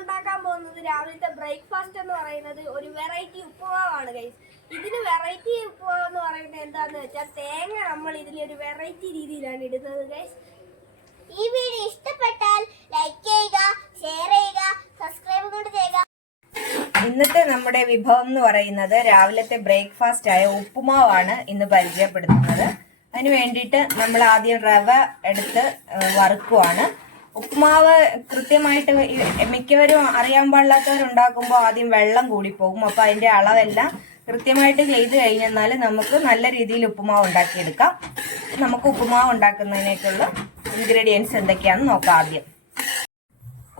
ഉണ്ടാക്കാൻ പോകുന്നത് രാവിലത്തെ ബ്രേക്ക്ഫാസ്റ്റ് എന്ന് പറയുന്നത് ഒരു വെറൈറ്റി ഉപ്പുമാവാണ് ഗൈസ് ഇതിന് വെറൈറ്റി ഉപ്പുമാവ് എന്ന് പറയുന്നത് എന്താന്ന് വെച്ചാൽ തേങ്ങ നമ്മൾ ഇതിൽ ഒരു വെറൈറ്റി രീതിയിലാണ് ഇടുന്നത് ഗൈസ് ഈ വീഡിയോ ഇഷ്ടപ്പെട്ടാൽ ലൈക്ക് ചെയ്യുക ഷെയർ ചെയ്യുക സബ്സ്ക്രൈബ് കൂടി ചെയ്യുക. ഇന്നത്തെ നമ്മുടെ വിഭവം എന്ന് പറയുന്നത് രാവിലത്തെ ബ്രേക്ക്ഫാസ്റ്റ് ആയ ഉപ്പുമാവാണ് ഇന്ന് പരിചയപ്പെടുത്തുന്നത്. അതിന് വേണ്ടിയിട്ട് നമ്മൾ ആദ്യം റവ എടുത്ത് വറുക്കുവാണ്. ഉപ്പുമാവ് കൃത്യമായിട്ട് മിക്കവരും അറിയാൻ പാടില്ലാത്തവരുണ്ടാക്കുമ്പോൾ ആദ്യം വെള്ളം കൂടിപ്പോകും. അപ്പോൾ അതിന്റെ അളവെല്ലാം കൃത്യമായിട്ട് ചെയ്ത് കഴിഞ്ഞെന്നാൽ നമുക്ക് നല്ല രീതിയിൽ ഉപ്പുമാവ് ഉണ്ടാക്കിയെടുക്കാം. നമുക്ക് ഉപ്പുമാവ് ഉണ്ടാക്കുന്നതിനേക്കുള്ള ഇൻഗ്രീഡിയൻസ് എന്തൊക്കെയാണെന്ന് നോക്കാം ആദ്യം.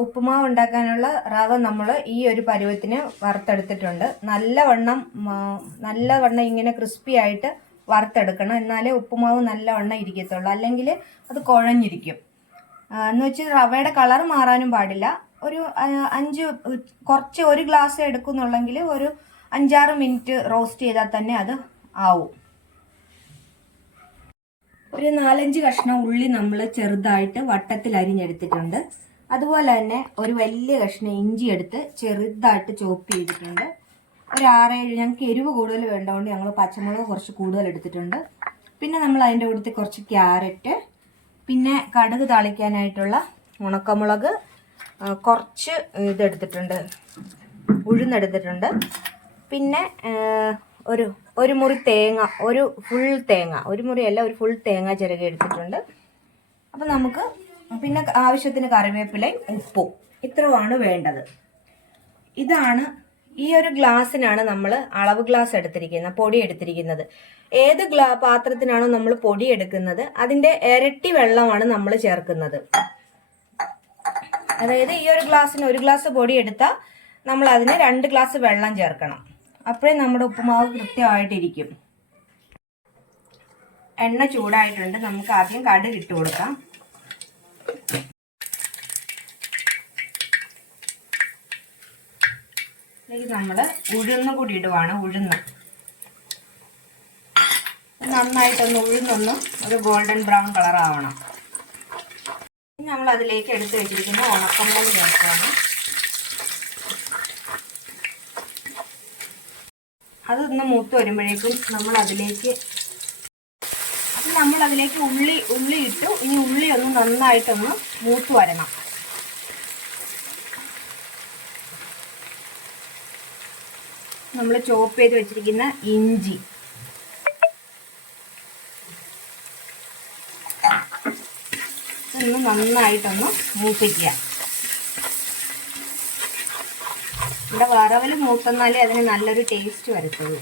ഉപ്പുമാവ് ഉണ്ടാക്കാനുള്ള റവ നമ്മൾ ഈ ഒരു പരുവത്തിന് വറുത്തെടുത്തിട്ടുണ്ട്. നല്ലവണ്ണം നല്ല നല്ലവണ്ണം ഇങ്ങനെ ക്രിസ്പി ആയിട്ട് വറുത്തെടുക്കണം. എന്നാലേ ഉപ്പുമാവ് നല്ലവണ്ണം ഇരിക്കത്തുള്ളൂ. അല്ലെങ്കിൽ അത് കുഴഞ്ഞിരിക്കും. എന്ന് വെച്ച് റവയുടെ കളർ മാറാനും പാടില്ല. ഒരു അഞ്ച് കുറച്ച് ഒരു ഗ്ലാസ് എടുക്കുന്നുള്ളെങ്കിൽ ഒരു അഞ്ചാറ് മിനിറ്റ് റോസ്റ്റ് ചെയ്താൽ തന്നെ അത് ആവും. ഒരു നാലഞ്ച് കഷ്ണം ഉള്ളി നമ്മൾ ചെറുതായിട്ട് വട്ടത്തിൽ അരിഞ്ഞെടുത്തിട്ടുണ്ട്. അതുപോലെ തന്നെ ഒരു വലിയ കഷ്ണം ഇഞ്ചി എടുത്ത് ചെറുതായിട്ട് ചോപ്പ് ചെയ്തിട്ടുണ്ട്. ഒരു ആറേഴ് ഞങ്ങൾക്ക് എരിവ് കൂടുതൽ വേണ്ടതുകൊണ്ട് ഞങ്ങൾ പച്ചമുളക് കുറച്ച് കൂടുതൽ എടുത്തിട്ടുണ്ട്. പിന്നെ നമ്മൾ അതിന്റെ കൂട്ടത്തിൽ കുറച്ച് ക്യാരറ്റ് പിന്നെ കടുക് താളിക്കാനായിട്ടുള്ള ഉണക്കമുളക് കുറച്ച് ഇതെടുത്തിട്ടുണ്ട്. ഉഴുന്നെടുത്തിട്ടുണ്ട്. പിന്നെ ഒരു ഒരു മുറി തേങ്ങ ഒരു ഫുൾ തേങ്ങ ഒരു മുറിയല്ല ഒരു ഫുൾ തേങ്ങ ചിരകി എടുത്തിട്ടുണ്ട്. അപ്പം നമുക്ക് പിന്നെ ആവശ്യത്തിന് കറിവേപ്പിലയും ഉപ്പും. ഇത്രയുമാണ് വേണ്ടത്. ഇതാണ് ഈ ഒരു ഗ്ലാസ്സിനാണ് നമ്മൾ അളവ് ഗ്ലാസ് എടുത്തിരിക്കുന്നത് പൊടി എടുത്തിരിക്കുന്നത്. ഏത് ഗ്ലാ പാത്രത്തിനാണോ നമ്മൾ പൊടി എടുക്കുന്നത് അതിന്റെ ഇരട്ടി വെള്ളമാണ് നമ്മൾ ചേർക്കുന്നത്. അതായത് ഈ ഒരു ഗ്ലാസ്സിന് ഒരു ഗ്ലാസ് പൊടി എടുത്താൽ നമ്മൾ അതിന് രണ്ട് ഗ്ലാസ് വെള്ളം ചേർക്കണം. അപ്പോഴേ നമ്മുടെ ഉപ്പുമാവ് കൃത്യമായിട്ടിരിക്കും. എണ്ണ ചൂടായിട്ടുണ്ട് നമുക്ക് ആദ്യം കടുക് ഇട്ട് കൊടുക്കാം. ഇതിലേക്ക് നമ്മൾ ഉഴുന്ന് കൂടി ഇടുവാണ് ഉഴുന്ന്. നന്നായിട്ടൊന്ന് ഉഴുന്നൊന്ന് ഒരു ഗോൾഡൻ ബ്രൗൺ കളർ ആവണം നമ്മൾ അതിലേക്ക് എടുത്ത് വെച്ചിരിക്കുന്ന ഉണക്കമുളക് ചേർക്കുകയാണ്. അതൊന്ന് മൂത്ത് വരുമ്പോഴേക്കും നമ്മൾ അതിലേക്ക് നമ്മൾ അതിലേക്ക് ഉള്ളി ഉള്ളി ഇട്ടു. ഇനി ഉള്ളി ഒന്ന് നന്നായിട്ടൊന്ന് മൂത്ത് വരണം. നമ്മൾ ചോപ്പ് ചെയ്ത് വെച്ചിരിക്കുന്ന ഇഞ്ചി. ഒന്ന് നന്നായിട്ടൊന്ന് മൂപ്പിക്കുക. ഇവിടെ വറവൽ മൂപ്പെന്നാലേ അതിന് നല്ലൊരു ടേസ്റ്റ് വരത്തുള്ളൂ.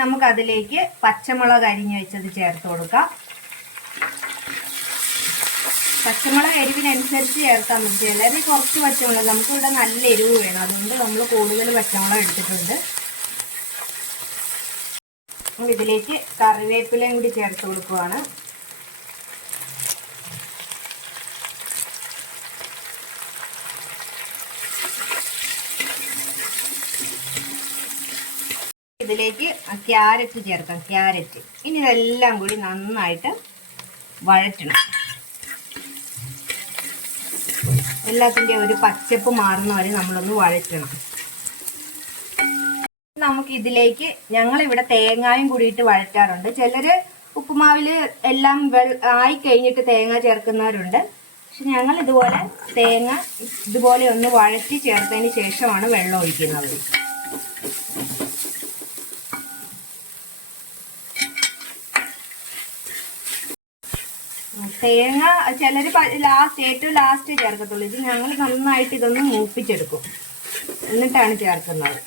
നമുക്കതിലേക്ക് പച്ചമുളക് അരിഞ്ഞു വെച്ചത് ചേർത്ത് കൊടുക്കാം. പച്ചമുളക് എരിവിനനുസരിച്ച് ചേർത്താൽ മതി. ചിലര് കുറച്ച് പച്ചമുളക് നമുക്കിവിടെ നല്ല എരിവ് വേണം. അതുകൊണ്ട് നമ്മൾ കൂടുതൽ പച്ചമുളക് എടുത്തിട്ടുണ്ട്. ഇതിലേക്ക് കറിവേപ്പിലയും കൂടി ചേർത്ത് കൊടുക്കുവാണ്. ഇതിലേക്ക് ക്യാരറ്റ് ചേർക്കാം. ക്യാരറ്റ്. ഇനി ഇതെല്ലാം കൂടി നന്നായിട്ട് വഴറ്റണം. എല്ലാത്തിന്റെ ഒരു പച്ചപ്പ് മാറുന്ന വരെ നമ്മളൊന്ന് വഴറ്റണം. നമുക്ക് ഇതിലേക്ക് ഞങ്ങൾ ഇവിടെ തേങ്ങായും കൂടിയിട്ട് വഴറ്റാറുണ്ട്. ചിലര് ഉപ്പുമാവിൽ എല്ലാം വെൾ ആയി കഴിഞ്ഞിട്ട് തേങ്ങ ചേർക്കുന്നവരുണ്ട്. പക്ഷെ ഞങ്ങൾ ഇതുപോലെ തേങ്ങ ഇതുപോലെ ഒന്ന് വഴറ്റി ചേർത്തതിന് ശേഷമാണ് വെള്ളം ഒഴിക്കുന്നത്. തേങ്ങ ചിലർ ലാസ്റ്റ് ഏറ്റവും ലാസ്റ്റ് ചേർക്കത്തുള്ളൂ. ഇത് ഞങ്ങൾ നന്നായിട്ട് ഇതൊന്ന് മൂപ്പിച്ചെടുക്കും. എന്നിട്ടാണ് ചേർക്കുന്നത്.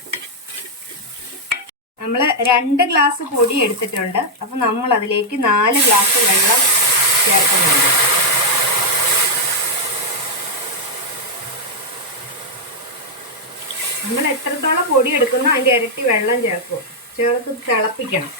നമ്മൾ രണ്ട് ഗ്ലാസ് പൊടി എടുത്തിട്ടുണ്ട്. അപ്പം നമ്മൾ അതിലേക്ക് നാല് ഗ്ലാസ് വെള്ളം ചേർക്കുന്നുണ്ട്. നമ്മൾ എത്രത്തോളം പൊടി എടുക്കുന്നോ അതിന്റെ ഇരട്ടി വെള്ളം ചേർക്കും. ചേർത്ത് തിളപ്പിക്കണം.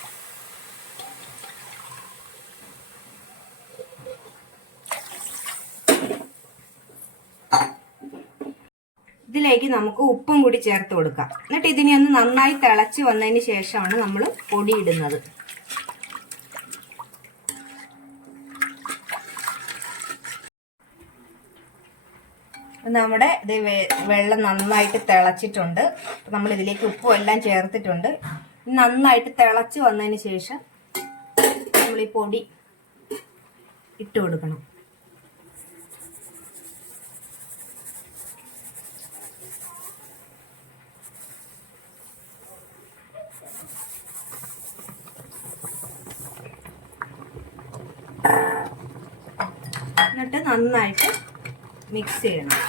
ഇതിലേക്ക് നമുക്ക് ഉപ്പും കൂടി ചേർത്ത് കൊടുക്കാം. എന്നിട്ട് ഇതിനെ ഒന്ന് നന്നായി തിളച്ച് വന്നതിന് ശേഷമാണ് നമ്മൾ പൊടി ഇടുന്നത് നമ്മുടെ ഇത് വെള്ളം നന്നായിട്ട് തിളച്ചിട്ടുണ്ട്. നമ്മൾ ഇതിലേക്ക് ഉപ്പും എല്ലാം ചേർത്തിട്ടുണ്ട്. നന്നായിട്ട് തിളച്ച് വന്നതിന് ശേഷം നമ്മൾ ഈ പൊടി ഇട്ട് കൊടുക്കണം. എന്നിട്ട് നന്നായിട്ട് മിക്സ് ചെയ്യണം.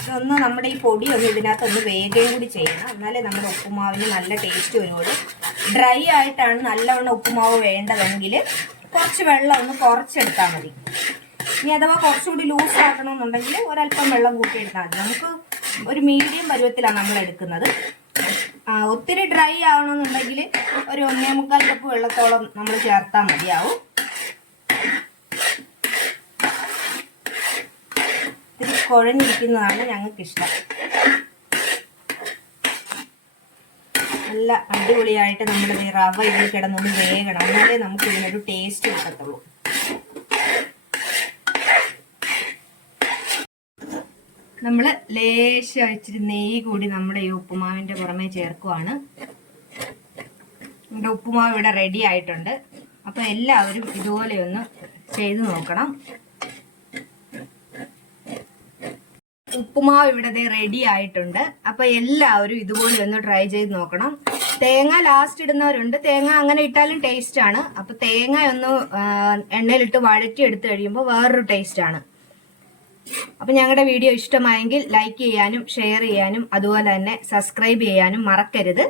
ഇതൊന്ന് നമ്മുടെ ഈ പൊടി ഒന്ന് ഇതിനകത്ത് ഒന്ന് വേഗം കൂടി ചെയ്യണം. എന്നാലേ നമ്മുടെ ഉപ്പുമാവിന് നല്ല ടേസ്റ്റ് വരുള്ളൂ ഡ്രൈ ആയിട്ടാണ് നല്ലവണ്ണം ഉപ്പുമാവ് വേണ്ടതെങ്കിൽ കുറച്ച് വെള്ളം ഒന്ന് കുറച്ചെടുത്താൽ മതി. ഇനി അഥവാ കുറച്ചുകൂടി ലൂസ് ആക്കണമെന്നുണ്ടെങ്കിൽ ഒരല്പം വെള്ളം കൂട്ടി എടുത്താൽ മതി. നമുക്ക് ഒരു മീഡിയം പരുവത്തിലാണ് നമ്മൾ എടുക്കുന്നത് ഒത്തിരി ഡ്രൈ ആവണമെന്നുണ്ടെങ്കിൽ ഒരു ഒന്നേ മുക്കാൽ കപ്പ് വെള്ളത്തോളം നമ്മൾ ചേർത്താൽ മതിയാവും. ഇത്തിരി കുഴഞ്ഞിരിക്കുന്നതാണ് ഞങ്ങൾക്ക് ഇഷ്ടം. നല്ല അടിപൊളിയായിട്ട് നമ്മുടെ റവ ഇതിൽ കിടന്നൊന്ന് വേകണം. എന്നാലേ നമുക്ക് ഇതിനൊരു ടേസ്റ്റ് കിട്ടത്തുള്ളൂ. നമ്മൾ ലേശം ഇച്ചിരി നെയ്യ് കൂടി നമ്മുടെ ഈ ഉപ്പുമാവിന്റെ പുറമെ ചേർക്കുവാണ്. നമ്മുടെ ഉപ്പുമാവ് ഇവിടെ റെഡി ആയിട്ടുണ്ട്. അപ്പൊ എല്ലാവരും ഇതുപോലെ ഒന്ന് ചെയ്തു നോക്കണം. ഉപ്പുമാവ് ഇവിടെ റെഡി ആയിട്ടുണ്ട്. അപ്പോൾ എല്ലാവരും ഇതുപോലെ ഒന്ന് ട്രൈ ചെയ്ത് നോക്കണം. തേങ്ങ ലാസ്റ്റ് ഇടുന്നവരുണ്ട്. തേങ്ങ അങ്ങനെ ഇട്ടാലും ടേസ്റ്റ് ആണ്. അപ്പൊ തേങ്ങ ഒന്ന് എണ്ണയിലിട്ട് വഴറ്റി എടുത്തു കഴിയുമ്പോൾ വേറൊരു ടേസ്റ്റ് ആണ്. അപ്പൊ ഞങ്ങളുടെ വീഡിയോ ഇഷ്ടമായെങ്കിൽ ലൈക്ക് ചെയ്യാനും ഷെയർ ചെയ്യാനും അതുപോലെ തന്നെ സബ്സ്ക്രൈബ് ചെയ്യാനും മറക്കരുത്.